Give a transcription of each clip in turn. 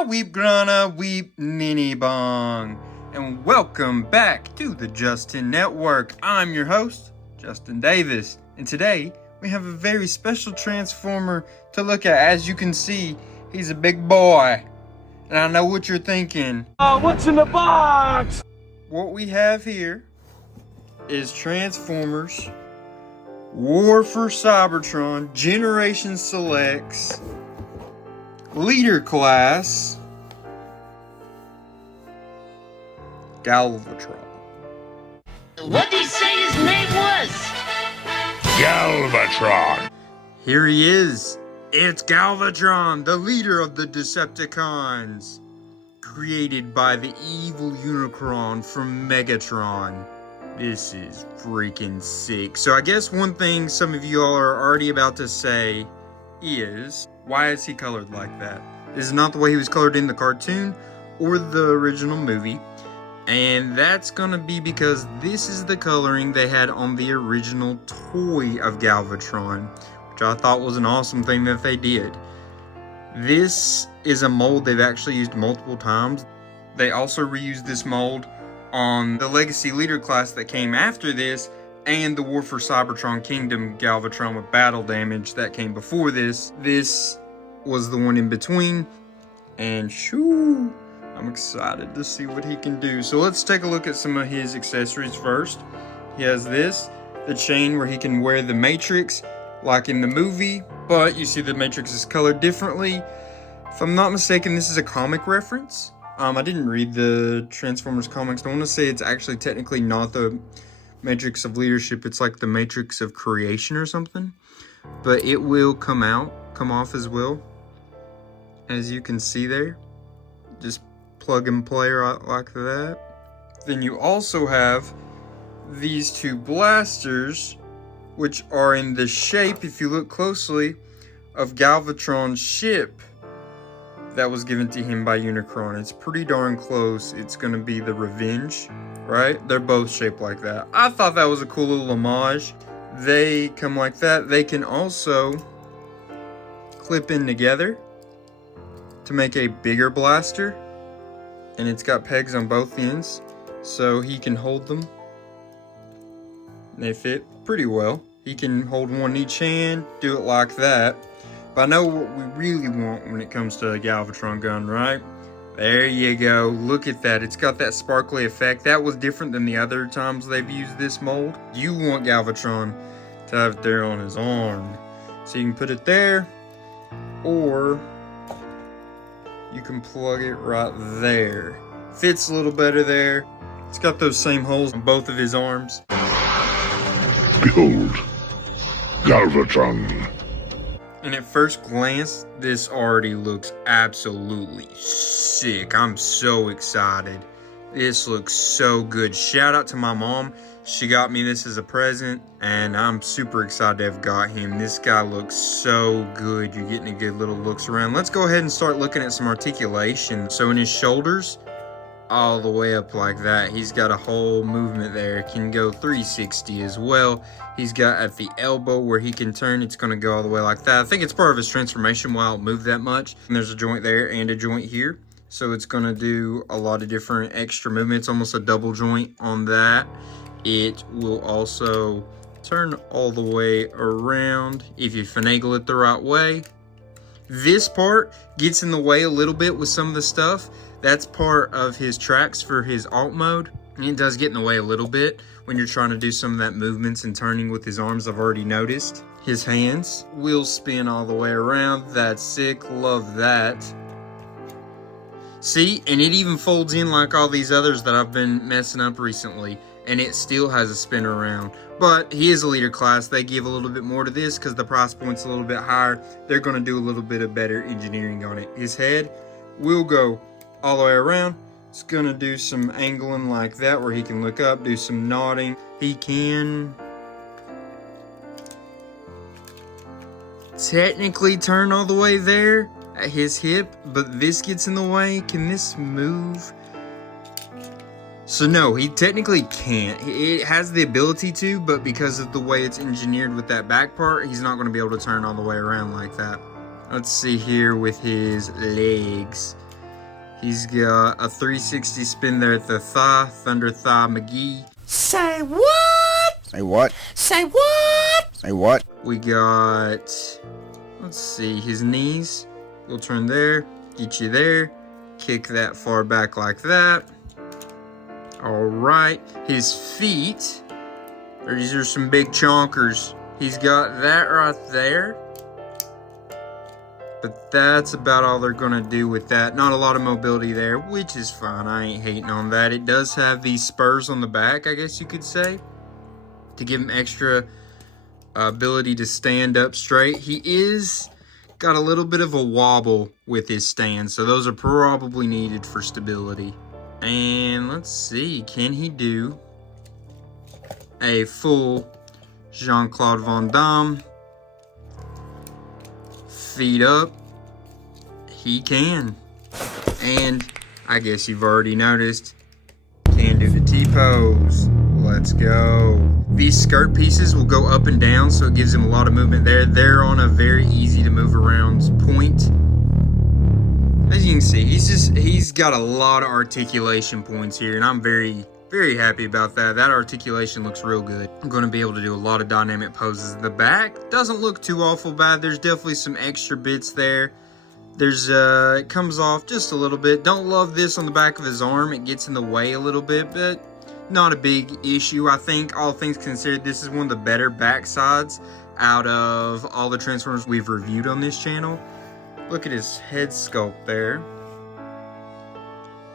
I weep grana weep mini bong. And welcome back to the Justin Network. I'm your host, Justin Davis. And today we have a very special Transformer to look at. As you can see, he's a big boy. And I know what you're thinking. What's in the box? What we have here is Transformers War for Cybertron Generation Selects Leader Class Galvatron. What did he say his name was? Galvatron. Here he is. It's Galvatron, the leader of the Decepticons. Created by the evil Unicron from Megatron. This is freaking sick. So I guess one thing some of you all are already about to say is, why is he colored like that? This is not the way he was colored in the cartoon or the original movie. And that's gonna be because this is the coloring they had on the original toy of Galvatron, which I thought was an awesome thing that they did. This is a mold they've actually used multiple times. They also reused this mold on the Legacy Leader class that came after this, and the War for Cybertron Kingdom Galvatron with battle damage that came before this. This was the one in between, and shoo, I'm excited to see what he can do. So let's take a look at some of his accessories first. He has this, the chain where he can wear the Matrix like in the movie, but you see the Matrix is colored differently. If I'm not mistaken, this is a comic reference. I didn't read the Transformers comics. I want to say it's actually technically not the Matrix of Leadership. It's like the Matrix of Creation or something. But it will come off as well. As you can see there. Just plug and play right like that. Then you also have these two blasters, which are in the shape, if you look closely, of Galvatron's ship that was given to him by Unicron. It's pretty darn close. It's going to be the Revenge, right? They're both shaped like that. I thought that was a cool little homage. They come like that. They can also clip in together to make a bigger blaster. And it's got pegs on both ends, so he can hold them. They fit pretty well. He can hold one in each hand, do it like that. But I know what we really want when it comes to a Galvatron gun, right? There you go. Look at that. It's got that sparkly effect. That was different than the other times they've used this mold. You want Galvatron to have it there on his arm. So you can put it there, or you can plug it right there. Fits a little better there. It's got those same holes on both of his arms. Behold, Galvatron. And at first glance, this already looks absolutely sick. I'm so excited. This looks so good. Shout out to my mom. She got me this as a present, and I'm super excited to have got him. This guy looks so good. You're getting a good little looks around. Let's go ahead and start looking at some articulation. So in his shoulders, all the way up like that, he's got a whole movement there. Can go 360 as well. He's got at the elbow where he can turn, it's going to go all the way like that. I think it's part of his transformation why it won't move that much. And there's a joint there and a joint here, so it's going to do a lot of different extra movements, almost a double joint on that. It will also turn all the way around if you finagle it the right way. This part gets in the way a little bit with some of the stuff. That's part of his tracks for his alt mode. And it does get in the way a little bit when you're trying to do some of that movements and turning with his arms, I've already noticed. His hands will spin all the way around. That's sick. Love that. See, and it even folds in like all these others that I've been messing up recently. And it still has a spin around. But he is a leader class. They give a little bit more to this because the price point's a little bit higher. They're going to do a little bit of better engineering on it. His head will go all the way around. It's going to do some angling like that where he can look up, do some nodding. He can technically turn all the way there at his hip, but this gets in the way. Can this move? So no, he technically can't. It has the ability to, but because of the way it's engineered with that back part, he's not going to be able to turn all the way around like that. Let's see here with his legs. He's got a 360 spin there at the thigh, Thunder Thigh McGee. Say what? Say what? Say what? Say what? We got, let's see, his knees. We'll turn there, get you there, kick that far back like that. All right, his feet, these are some big chonkers. He's got that right there. But that's about all they're going to do with that. Not a lot of mobility there, which is fine. I ain't hating on that. It does have these spurs on the back, I guess you could say, to give him extra ability to stand up straight. He is got a little bit of a wobble with his stand, so those are probably needed for stability. And let's see, can he do a full Jean-Claude Van Damme? Feet up, he can. And I guess you've already noticed, can do the T-pose. Let's go. These skirt pieces will go up and down, so it gives him a lot of movement there. They're on a very easy to move around point. As you can see, he's got a lot of articulation points here, and I'm very happy about that. That articulation looks real good. I'm going to be able to do a lot of dynamic poses. The back doesn't look too awful bad. There's definitely some extra bits there. There's it comes off just a little bit. Don't love this on the back of his arm. It gets in the way a little bit, but not a big issue. I think all things considered, this is one of the better backsides out of all the Transformers we've reviewed on this channel. Look at his head sculpt there.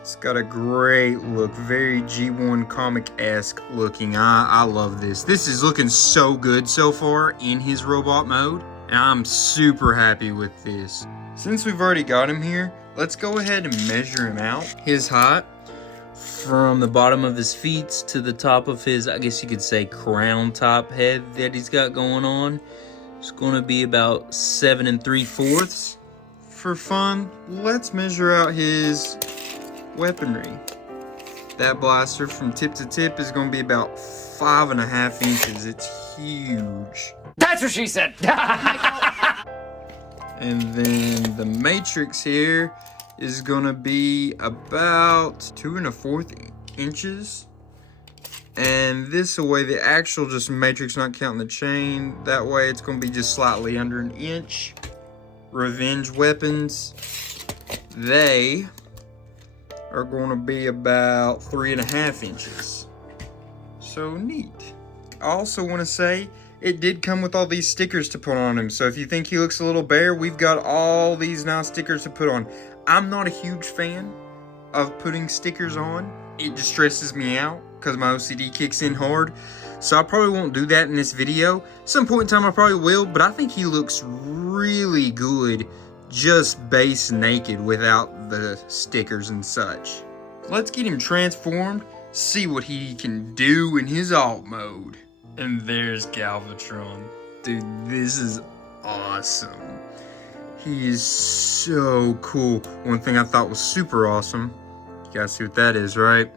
It's got a great look, very G1 comic-esque looking. I love this. This is looking so good so far in his robot mode, and I'm super happy with this. Since we've already got him here, let's go ahead and measure him out. His height from the bottom of his feet to the top of his, I guess you could say, crown top head that he's got going on. It's going to be about 7 3/4. For fun, let's measure out his weaponry. That blaster from tip to tip is going to be about 5.5 inches. It's huge. That's what she said. And then the matrix here is going to be about 2 1/4 inches. And this way, the actual just matrix, not counting the chain, that way it's going to be just slightly under 1 inch. Revenge weapons, they are going to be about 3.5 inches. So neat. I also want to say it did come with all these stickers to put on him. So if you think he looks a little bare, we've got all these nice stickers to put on. I'm not a huge fan of putting stickers on. It just stresses me out because my OCD kicks in hard. So I probably won't do that in this video. Some point in time I probably will, but I think he looks really good just base naked without the stickers and such. Let's get him transformed, see what he can do in his alt mode. And there's Galvatron. Dude, this is awesome. He is so cool. One thing I thought was super awesome, you guys see what that is, right?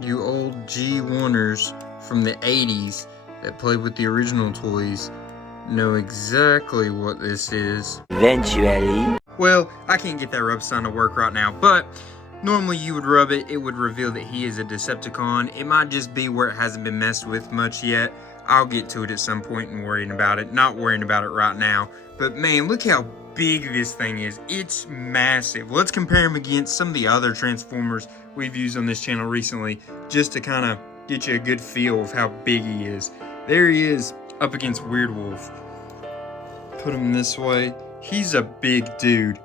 You old G1ers from the 80s that played with the original toys know exactly what this is. Eventually. Well, I can't get that rub sign to work right now, but normally you would rub it, it would reveal that he is a Decepticon. It might just be where it hasn't been messed with much yet. I'll get to it at some point and worrying about it. Not worrying about it right now. But man, look how big this thing is. It's massive. Let's compare him against some of the other Transformers we've used on this channel recently, just to kind of get you a good feel of how big he is. There he is up against Weird Wolf. Put him this way. He's a big dude.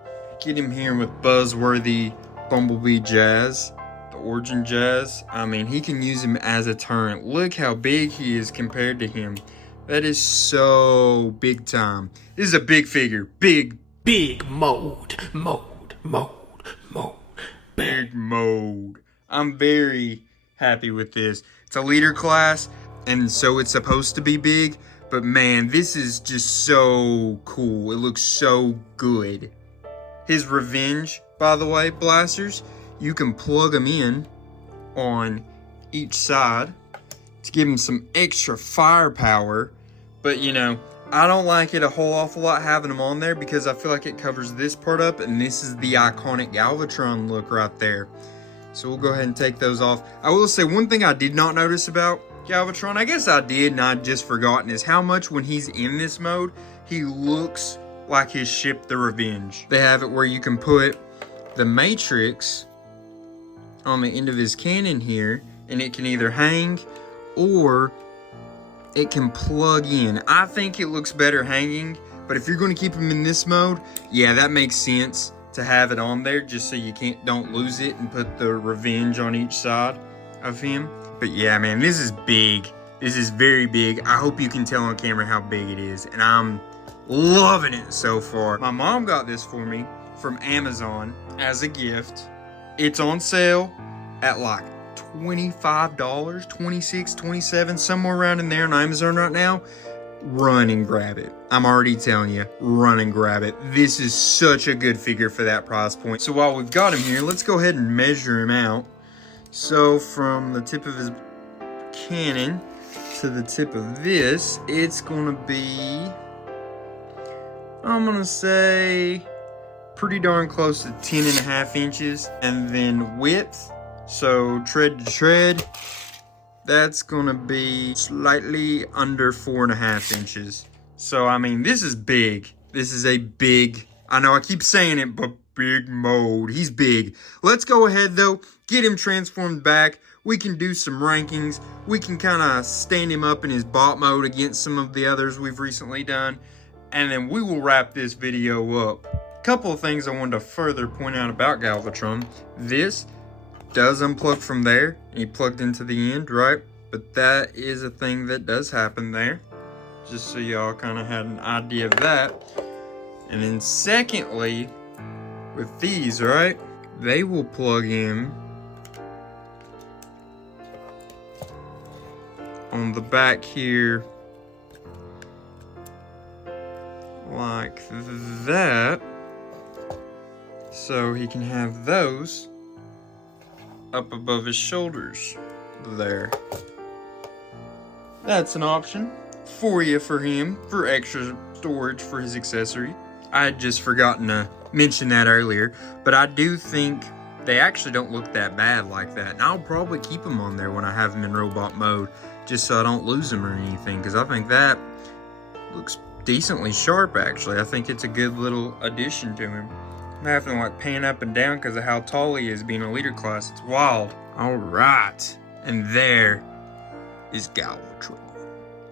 Get him here with Buzzworthy Bumblebee Jazz, the Origin Jazz. I mean, he can use him as a turret. Look how big he is compared to him. That is so big time. This is a big figure. Big Mode. big mode. I'm very happy with this. It's a leader class, and so it's supposed to be big, but man, this is just so cool. It looks so good. His Revenge, by the way, blasters, you can plug them in on each side to give him some extra firepower, but you know, I don't like it a whole awful lot having them on there because I feel like it covers this part up, and this is the iconic Galvatron look right there. So we'll go ahead and take those off. I will say one thing I did not notice about Galvatron, I guess I did and I'd just forgotten, is how much when he's in this mode, he looks like his ship, the Revenge. They have it where you can put the Matrix on the end of his cannon here, and it can either hang or it can plug in. I think it looks better hanging, but if you're going to keep him in this mode, yeah, that makes sense to have it on there just so you don't lose it and put the Revenge on each side of him. But yeah, man, this is big. This is very big. I hope you can tell on camera how big it is, and I'm loving it so far. My mom got this for me from Amazon as a gift. It's on sale at like $25, $26, $27, somewhere around in there on Amazon right now. Run and grab it. I'm already telling you, run and grab it. This is such a good figure for that price point. So while we've got him here, let's go ahead and measure him out. So from the tip of his cannon to the tip of this, it's gonna be, I'm gonna say, pretty darn close to 10.5 inches. And then width, so tread to tread, that's gonna be slightly under 4.5 inches. So I mean, this is big. This is a big, I know I keep saying it, but big mode. He's big. Let's go ahead though, get him transformed back. We can do some rankings. We can kind of stand him up in his bot mode against some of the others we've recently done. And then we will wrap this video up. A couple of things I wanted to further point out about Galvatron. This does unplug from there. He plugged into the end, right? But that is a thing that does happen there. Just so y'all kind of had an idea of that. And then secondly, with these, right? They will plug in on the back here like that. So he can have those up above his shoulders there. That's an option for him for extra storage for his accessory. I had just forgotten to mention that earlier, but I do think they actually don't look that bad like that. And I'll probably keep them on there when I have them in robot mode, just so I don't lose them or anything, because I think that looks decently sharp actually. I think it's a good little addition to him. I'm having to like pan up and down because of how tall he is being a leader class. It's wild. All right, and there is Galvatron,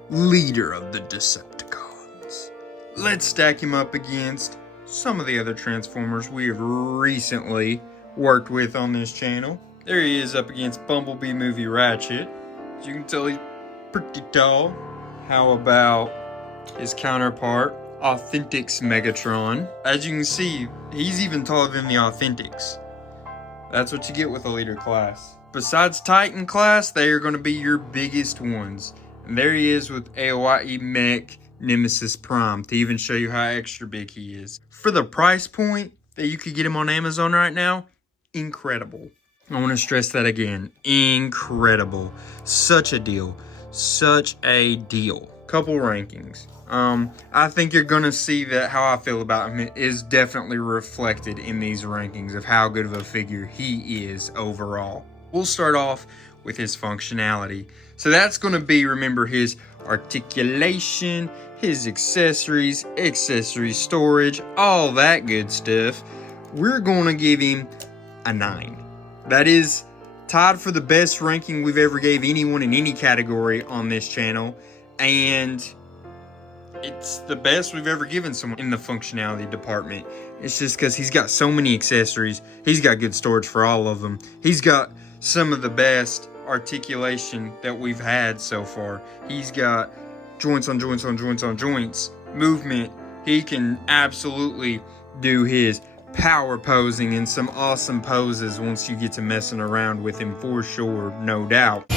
leader of the Decepticons. Let's stack him up against some of the other Transformers we have recently worked with on this channel. There he is up against Bumblebee Movie Ratchet. As you can tell, he's pretty tall. How about his counterpart, Authentics Megatron? As you can see, he's even taller than the Authentics. That's what you get with a leader class. Besides Titan class, they are going to be your biggest ones. And there he is with AOIE Mech Nemesis Prime to even show you how extra big he is. For the price point that you could get him on Amazon right now, incredible. I want to stress that again. Incredible. Such a deal. Such a deal. Couple rankings. I think you're going to see that how I feel about him is definitely reflected in these rankings of how good of a figure he is overall. We'll start off with his functionality. So that's going to be, remember, his articulation, his accessories, accessory storage, all that good stuff. We're going to give him a 9. That is tied for the best ranking we've ever gave anyone in any category on this channel. And it's the best we've ever given someone in the functionality department. It's just because he's got so many accessories. He's got good storage for all of them. He's got some of the best articulation that we've had so far. He's got joints on joints on joints on joints, movement. He can absolutely do his power posing and some awesome poses once you get to messing around with him for sure, no doubt.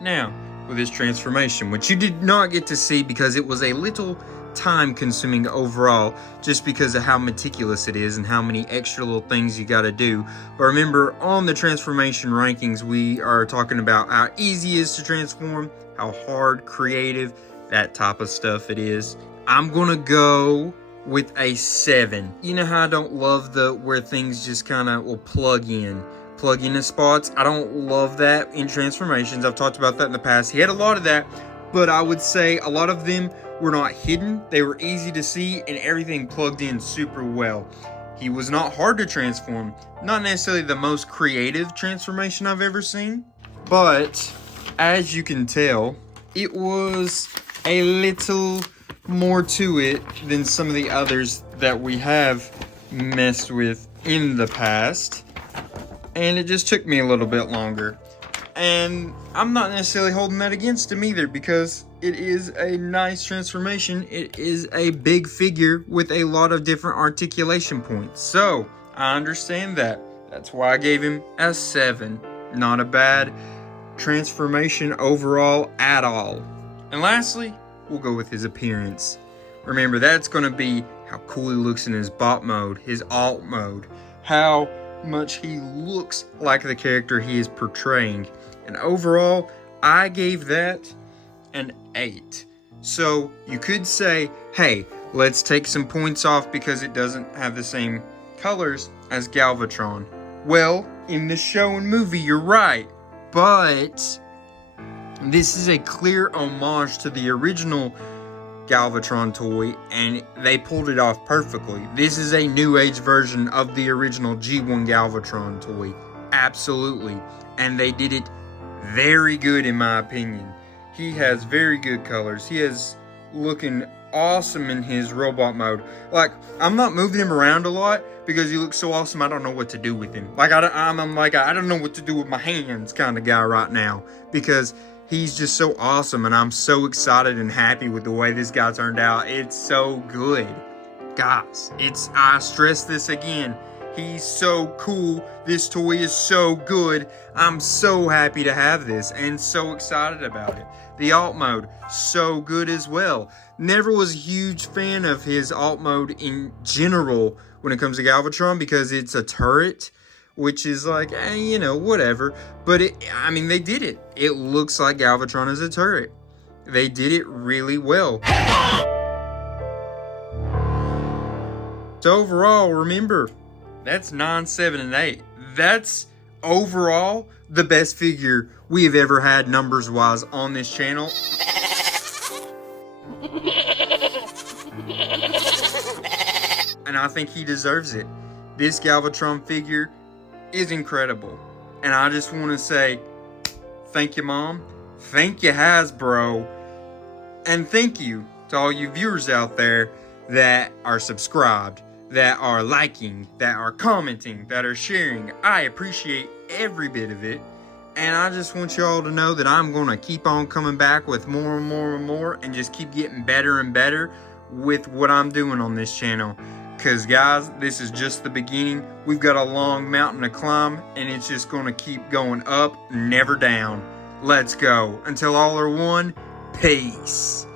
Now, with his transformation, which you did not get to see because it was a little time consuming overall, just because of how meticulous it is and how many extra little things you got to do. But remember, on the transformation rankings, we are talking about how easy it is to transform, how hard, creative, that type of stuff it is. I'm gonna go with a 7. You know how I don't love where things just kind of will plug into spots? I don't love that in transformations. I've talked about that in the past. He had a lot of that, but I would say a lot of them were not hidden. They were easy to see, and everything plugged in super well. He was not hard to transform. Not necessarily the most creative transformation I've ever seen, but as you can tell, it was a little more to it than some of the others that we have messed with in the past. And it just took me a little bit longer. And I'm not necessarily holding that against him either, because it is a nice transformation. It is a big figure with a lot of different articulation points. So, I understand that. That's why I gave him a 7. Not a bad transformation overall at all. And lastly, we'll go with his appearance. Remember, that's going to be how cool he looks in his bot mode, his alt mode, how much he looks like the character he is portraying. And overall, I gave that an 8. So you could say, hey, let's take some points off because it doesn't have the same colors as Galvatron. Well, in the show and movie, you're right, but this is a clear homage to the original Galvatron toy, and they pulled it off perfectly. This is a new age version of the original G1 Galvatron toy. Absolutely. And they did it very good in my opinion. He has very good colors. He is looking awesome in his robot mode. Like, I'm not moving him around a lot because he looks so awesome I don't know what to do with him. Like, I'm like, I don't know what to do with my hands kind of guy right now, because he's just so awesome, and I'm so excited and happy with the way this guy turned out. It's so good. Guys, I stress this again. He's so cool. This toy is so good. I'm so happy to have this and so excited about it. The alt mode, so good as well. Never was a huge fan of his alt mode in general when it comes to Galvatron, because it's a turret, which is like, you know, whatever. But they did it. It looks like Galvatron is a turret. They did it really well. So overall, remember, that's 9, 7, and 8. That's overall the best figure we have ever had numbers-wise on this channel. And I think he deserves it. This Galvatron figure is incredible. And I just want to say, thank you, Mom. Thank you, Hasbro. And thank you to all you viewers out there that are subscribed, that are liking, that are commenting, that are sharing. I appreciate every bit of it. And I just want y'all to know that I'm going to keep on coming back with more and more and more, and just keep getting better and better with what I'm doing on this channel. Because guys, this is just the beginning. We've got a long mountain to climb, and it's just going to keep going up, never down. Let's go. Until all are one, peace.